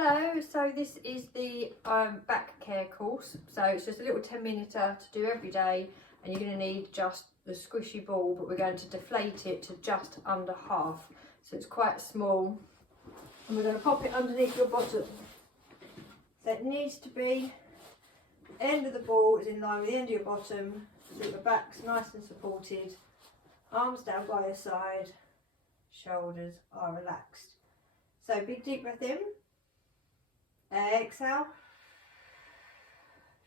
Hello, so this is the back care course. So it's just a little 10-minute to do every day, and you're going to need just the squishy ball, but we're going to deflate it to just under half. So it's quite small, and we're going to pop it underneath your bottom. So it needs to be, the end of the ball is in line with the end of your bottom, so that the back's nice and supported, arms down by your side, shoulders are relaxed. So big deep breath in. Exhale,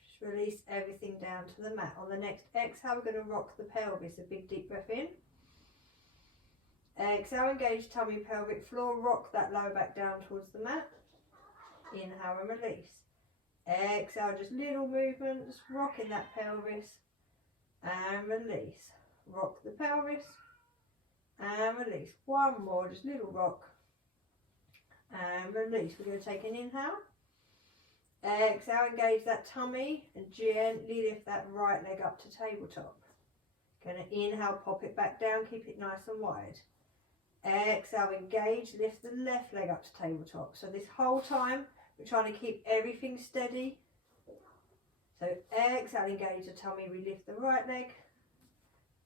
just release everything down to the mat. On the next exhale, we're going to rock the pelvis. A big deep breath in. Exhale, engage tummy, pelvic floor, rock that lower back down towards the mat. Inhale and release. Exhale, just little movements, rocking that pelvis and release. Rock the pelvis and release. One more, just little rock and release. We're going to take an inhale. Exhale, engage that tummy and gently lift that right leg up to tabletop. Going to inhale, pop it back down, keep it nice and wide. Exhale, engage, lift the left leg up to tabletop. So this whole time we're trying to keep everything steady. So exhale, engage the tummy, we lift the right leg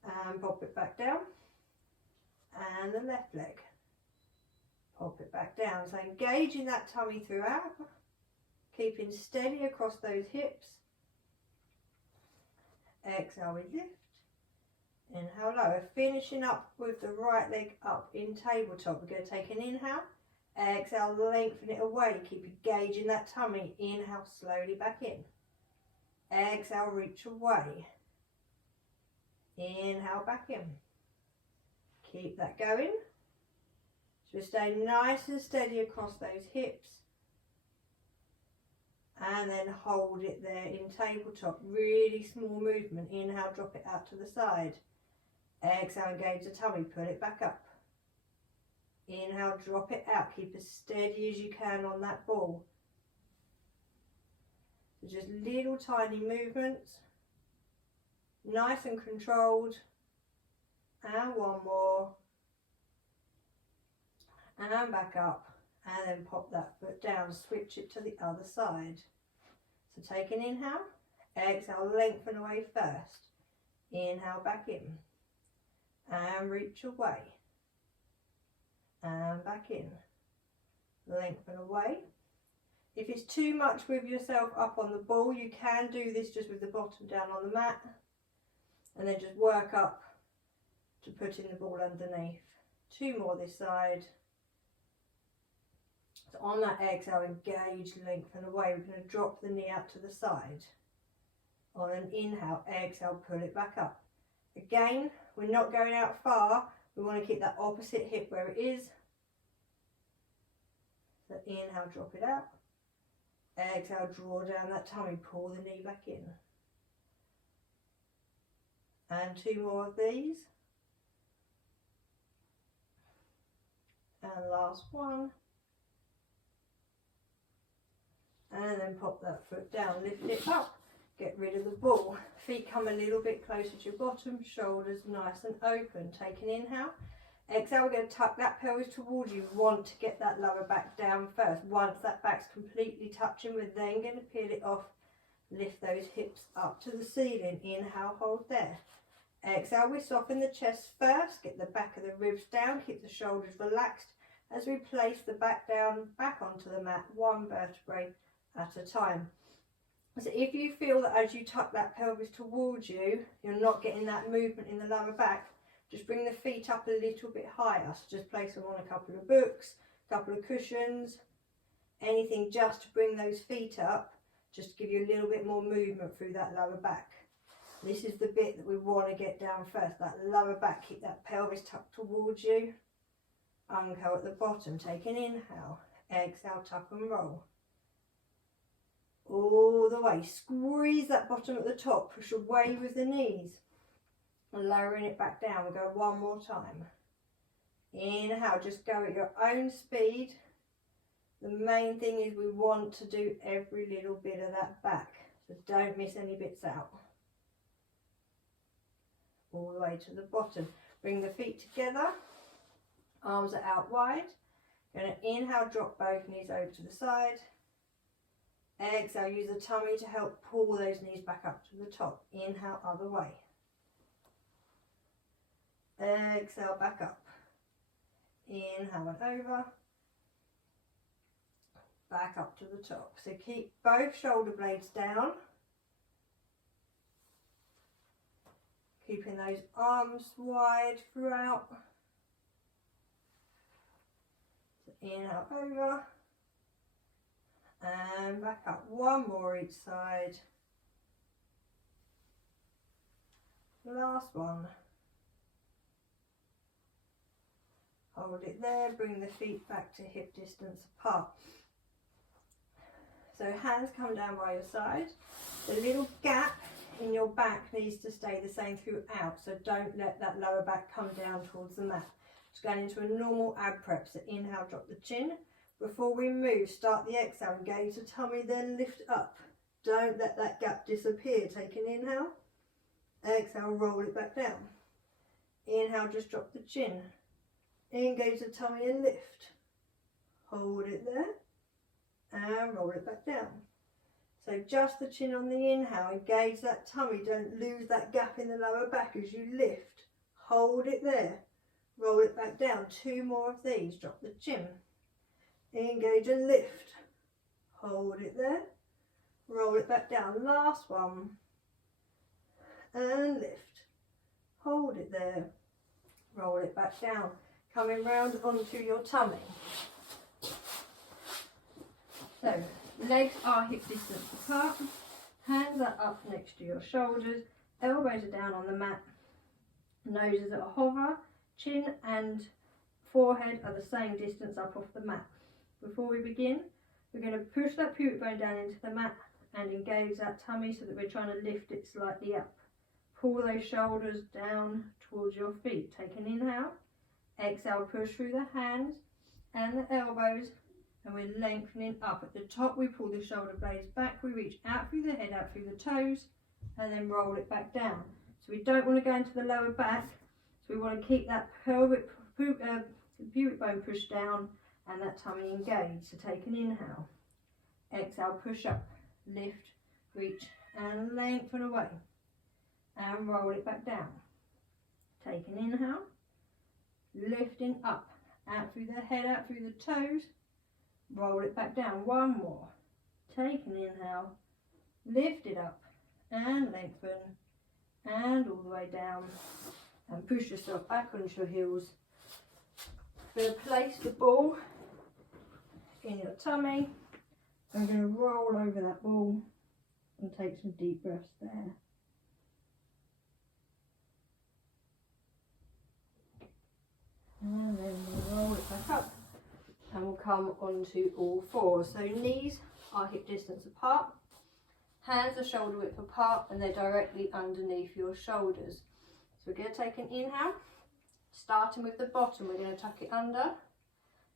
and pop it back down. And the left leg. Pop it back down. So engaging that tummy throughout. Keeping steady across those hips. Exhale, we lift. Inhale, lower. Finishing up with the right leg up in tabletop. We're going to take an inhale. Exhale, lengthen it away. Keep engaging that tummy. Inhale, slowly back in. Exhale, reach away. Inhale, back in. Keep that going. So stay nice and steady across those hips. And then hold it there in tabletop. Really small movement. Inhale, drop it out to the side. Exhale, engage the tummy, pull it back up. Inhale, drop it out. Keep as steady as you can on that ball. So just little tiny movements. Nice and controlled. And one more. And back up. And then pop that foot down, switch it to the other side. So take an inhale, exhale, lengthen away first. Inhale, back in. And reach away. And back in. Lengthen away. If it's too much with yourself up on the ball, you can do this just with the bottom down on the mat. And then just work up to putting the ball underneath. Two more this side. So on that exhale, engage, lengthen away. We're going to drop the knee out to the side. On an inhale, exhale, pull it back up. Again, we're not going out far. We want to keep that opposite hip where it is. So inhale, drop it out. Exhale, draw down that tummy, pull the knee back in. And two more of these. And last one. And then pop that foot down, lift it up, get rid of the ball. Feet come a little bit closer to your bottom, shoulders nice and open. Take an inhale. Exhale, we're going to tuck that pelvis towards you. We want to get that lower back down first. Once that back's completely touching, we're then going to peel it off. Lift those hips up to the ceiling. Inhale, hold there. Exhale, we soften the chest first. Get the back of the ribs down. Keep the shoulders relaxed as we place the back down, back onto the mat, one vertebrae at a time. So if you feel that as you tuck that pelvis towards you, you're not getting that movement in the lower back, just bring the feet up a little bit higher. So just place them on a couple of books, a couple of cushions, anything just to bring those feet up, just to give you a little bit more movement through that lower back. This is the bit that we want to get down first, that lower back. Keep that pelvis tucked towards you. Uncle at the bottom. Take an inhale. Exhale, tuck and roll. All the way. Squeeze that bottom at the top. Push away with the knees. And lowering it back down. We'll go one more time. Inhale. Just go at your own speed. The main thing is we want to do every little bit of that back. So don't miss any bits out. All the way to the bottom. Bring the feet together. Arms are out wide. Going to inhale, drop both knees over to the side. Exhale, use the tummy to help pull those knees back up to the top. Inhale, other way. Exhale, back up. Inhale and over. Back up to the top. So keep both shoulder blades down. Keeping those arms wide throughout. So inhale over. And back up. One more each side. Last one. Hold it there. Bring the feet back to hip distance apart. So hands come down by your side. The little gap in your back needs to stay the same throughout. So don't let that lower back come down towards the mat. Just going into a normal ab prep. So inhale, drop the chin. Before we move, start the exhale, engage the tummy, then lift up. Don't let that gap disappear. Take an inhale. Exhale, roll it back down. Inhale, just drop the chin. Engage the tummy and lift. Hold it there. And roll it back down. So just the chin on the inhale, engage that tummy, don't lose that gap in the lower back as you lift. Hold it there. Roll it back down. Two more of these. Drop the chin. Engage and lift. Hold it there. Roll it back down. Last one. And lift. Hold it there. Roll it back down. Coming round onto your tummy. So, legs are hip distance apart. Hands are up next to your shoulders. Elbows are down on the mat. Nose is at a hover. Chin and forehead are the same distance up off the mat. Before we begin, we're going to push that pubic bone down into the mat and engage that tummy so that we're trying to lift it slightly up. Pull those shoulders down towards your feet. Take an inhale. Exhale, push through the hands and the elbows, and we're lengthening up. At the top, we pull the shoulder blades back. We reach out through the head, out through the toes, and then roll it back down. So we don't want to go into the lower back. So we want to keep that pubic bone pushed down and that tummy engaged. So take an inhale. Exhale, push up, lift, reach, and lengthen away. And roll it back down. Take an inhale. Lifting up, out through the head, out through the toes. Roll it back down. One more. Take an inhale. Lift it up and lengthen. And all the way down. And push yourself back onto your heels. We're going to place the ball in your tummy. I'm going to roll over that ball and take some deep breaths there. And then we'll roll it back up and we'll come onto all fours. So knees are hip distance apart, hands are shoulder width apart, and they're directly underneath your shoulders. So we're going to take an inhale, starting with the bottom. We're going to tuck it under,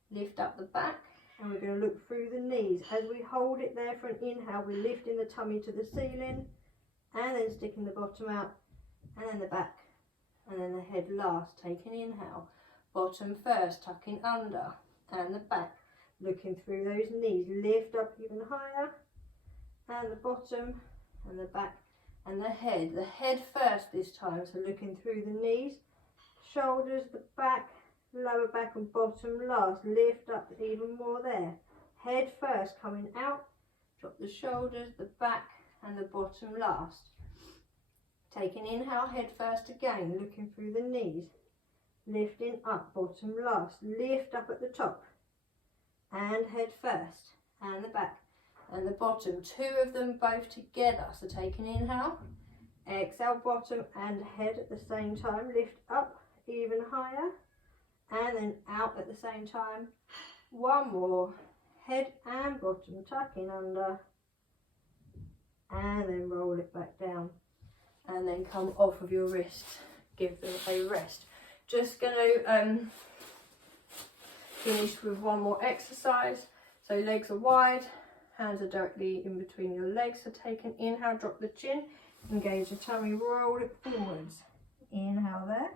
lift up the back, and we're going to look through the knees. As we hold it there for an inhale, we're lifting the tummy to the ceiling, and then sticking the bottom out, and then the back, and then the head last. Take an inhale. Bottom first, tucking under, and the back, looking through those knees, lift up even higher, and the bottom, and the back, and the head first this time, so looking through the knees, shoulders, the back, lower back and bottom last, lift up even more there, head first, coming out, drop the shoulders, the back, and the bottom last. Take an inhale, head first again, looking through the knees. Lifting up, bottom last, lift up at the top and head first and the back and the bottom, two of them both together. So take an inhale, exhale, bottom and head at the same time, lift up even higher and then out at the same time. One more, head and bottom, tucking under and then roll it back down and then come off of your wrist, give them a rest. Just going to finish with one more exercise. So legs are wide, hands are directly in between your legs. So take an inhale, drop the chin, engage the tummy, roll it forwards. Inhale there,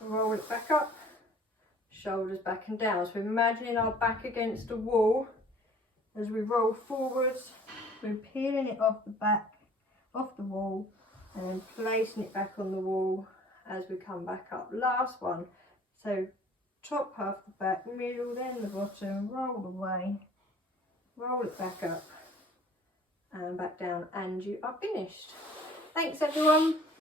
roll it back up, shoulders back and down. So imagining our back against the wall as we roll forwards. We're peeling it off the back, off the wall, and then placing it back on the wall as we come back up. Last one. So top half the back, middle, then the bottom, roll away, roll it back up and back down, and you are finished. Thanks everyone.